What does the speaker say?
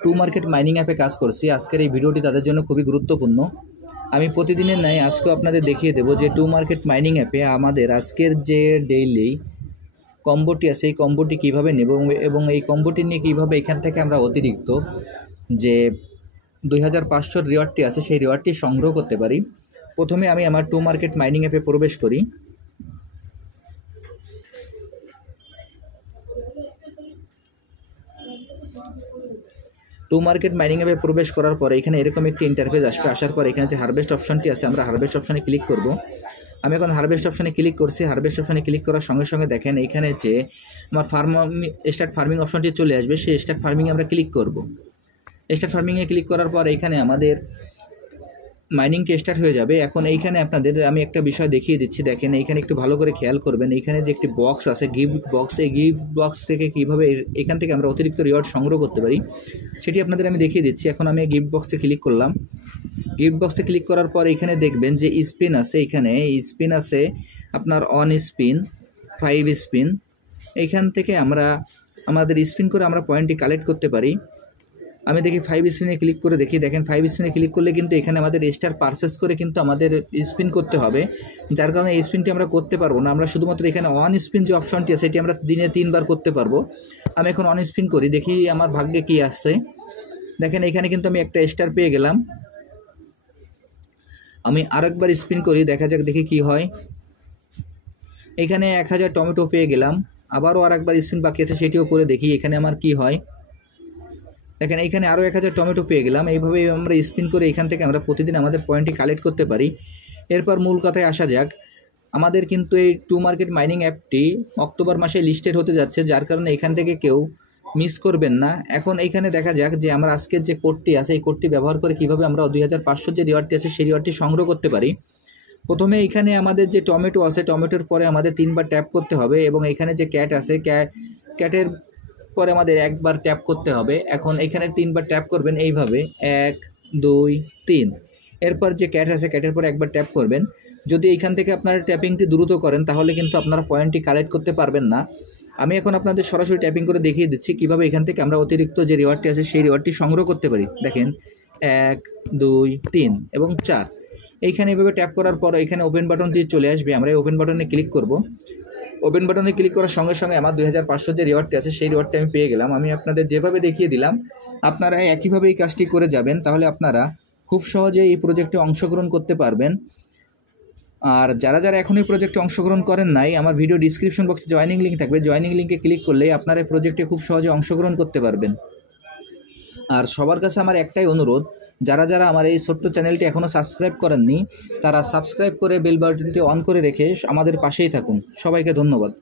To market mining অ্যাপে কাজ করছি। আজকের এই ভিডিওটি তাদের জন্য খুবই গুরুত্বপূর্ণ। আমি প্রতিদিনের ন্যায় আজকেও আপনাদের দেখিয়ে দেবো যে টু মার্কেট মাইনিং অ্যাপে আমাদের আজকের যে ডেইলি কম্বোটি আছে এই কম্বোটি কীভাবে নেব এবং এই কম্বোটি নিয়ে কীভাবে এখান থেকে আমরা অতিরিক্ত যে 2500 রিওয়ার্ডটি আছে সেই রিওয়ার্ডটি সংগ্রহ করতে পারি। প্রথমে আমি আমার টু মার্কেট মাইনিং অ্যাপে প্রবেশ করি। টু মার্কেট মাইনিং অ্যাপে প্রবেশ করার পরে এখানে এরকম একটি ইন্টারফেস আসবে। আসার পর এখানে যে হারভেস্ট অপশনটি আছে আমরা হারভেস্ট অপশনে ক্লিক করব। আমি এখন হারভেস্ট অপশনে ক্লিক করছি। হারভেস্ট অপশনে ক্লিক করার সঙ্গে সঙ্গে দেখেন এখানে যে আমার স্টার্ট ফার্মিং অপশনটি চলে আসবে। সেই স্টার্ট ফার্মিংয়ে আমরা ক্লিক করব। স্টার্ট ফার্মিংয়ে ক্লিক করার পর এখানে আমাদের মাইনিংটি স্টার্ট হয়ে যাবে। এখন এইখানে আপনাদের আমি একটা বিষয় দেখিয়ে দিচ্ছি। দেখেন এইখানে একটু ভালো করে খেয়াল করবেন। এইখানে যে একটি বক্স আছে গিফট বক্স, এই গিফট বক্স থেকে কীভাবে এখান থেকে আমরা অতিরিক্ত রিওয়ার্ড সংগ্রহ করতে পারি সেটি আপনাদের আমি দেখিয়ে দিচ্ছি। এখন আমি গিফট বক্সে ক্লিক করলাম। গিফট বক্সে ক্লিক করার পর এখানে দেখবেন যে স্পিন আছে। এখানে স্পিন আছে আপনার 1 স্পিন, 5 স্পিন। এইখান থেকে আমরা আমাদের স্পিন করে আমরা পয়েন্টটি কালেক্ট করতে পারি। আমি দেখি 5 স্পিনে ক্লিক করে দেখি। দেখেন 5 স্পিনে ক্লিক করলে কিন্তু এখানে আমাদের স্টার পারচেস করে কিন্তু আমাদের স্পিন করতে হবে, যার কারণে এই স্পিনটি আমরা করতে পারবো না। আমরা শুধুমাত্র এখানে 1 স্পিন যে অপশনটি আছে সেটি আমরা দিনে 3 বার করতে পারবো। আমি এখন 1 স্পিন করি, দেখি আমার ভাগ্যে কী আসছে। দেখেন এখানে কিন্তু আমি একটা স্টার পেয়ে গেলাম। আমি আরেকবার স্পিন করি, দেখা যাক দেখি কি হয়। এখানে 1000 টমেটো পেয়ে গেলাম। আবারও আরেকবার স্পিন বাকি আছে, সেটিও করে দেখি এখানে আমার কি হয়। দেখেন এইখানে আরও 1000 টমেটো পেয়ে গেলাম। এইভাবে আমরা স্পিন করে এখান থেকে আমরা প্রতিদিন আমাদের পয়েন্টটি কালেক্ট করতে পারি। এরপর মূল কথায় আসা যাক। আমাদের কিন্তু এই টু মার্কেট মাইনিং অ্যাপটি অক্টোবর মাসে লিস্টেড হতে যাচ্ছে, যার কারণে এখান থেকে কেউ মিস করবেন না। এখন এইখানে দেখা যাক যে আমরা আজকের যে কোডটি আছে এই কোডটি ব্যবহার করে কীভাবে আমরা 2500 যে রিওয়ার্ডটি আছে সেই রিওয়ার্ডটি সংগ্রহ করতে পারি। প্রথমে এইখানে আমাদের যে টমেটো আছে টমেটোর পরে আমাদের 3 বার ট্যাপ করতে হবে এবং এখানে যে ক্যাট আছে ক্যাটের পরে আমাদের একবার ট্যাপ করতে হবে। এখন এখানে 3 বার ট্যাপ করবেন এইভাবে 1 2 3। এরপর যে ক্যাট আছে ক্যাটের পরে একবার ট্যাপ করবেন। যদি এইখান থেকে আপনারা ট্যাপিংটি দ্রুত করেন তাহলে কিন্তু আপনারা পয়েন্টটি কালেক্ট করতে পারবেন না। আমি এখন আপনাদের সরাসরি ট্যাপিং করে দেখিয়ে দিচ্ছি কীভাবে এখান থেকে আমরা অতিরিক্ত যে রিওয়ার্ডটি আছে সেই রিওয়ার্ডটি সংগ্রহ করতে পারি। দেখেন 1 2 3 এবং 4। এইখানে এভাবে ট্যাপ করার পর এখানে ওপেন বাটনটি চলে আসবে। আমরা এই ওপেন বাটনে ক্লিক করব। ওপেন বাটনে ক্লিক করার সঙ্গে সঙ্গে আমার 2500 যে রিওয়ার্ডটি আছে সেই রিওয়ার্ডটি আমি পেয়ে গেলাম। আমি আপনাদের যেভাবে দেখিয়ে দিলাম আপনারা একইভাবে এই কাজটি করে যাবেন, তাহলে আপনারা খুব সহজে এই প্রজেক্টে অংশগ্রহণ করতে পারবেন। আর যারা যারা এখন এই প্রজেক্টে অংশগ্রহণ করেন নাই, আমার ভিডিও ডিসক্রিপশন বক্সে জয়েনিং লিঙ্ক থাকবে, জয়েনিং লিঙ্কে ক্লিক করলেই আপনারা এই প্রজেক্টে খুব সহজে অংশগ্রহণ করতে পারবেন। আর সবার কাছে আমার একটাই অনুরোধ, যারা যারা আমার এই ছোট্ট চ্যানেলটি এখনও সাবস্ক্রাইব করেননি তারা সাবস্ক্রাইব করে বেল বাটনটি অন করে রেখে আমাদের পাশেই থাকুন। সবাইকে ধন্যবাদ।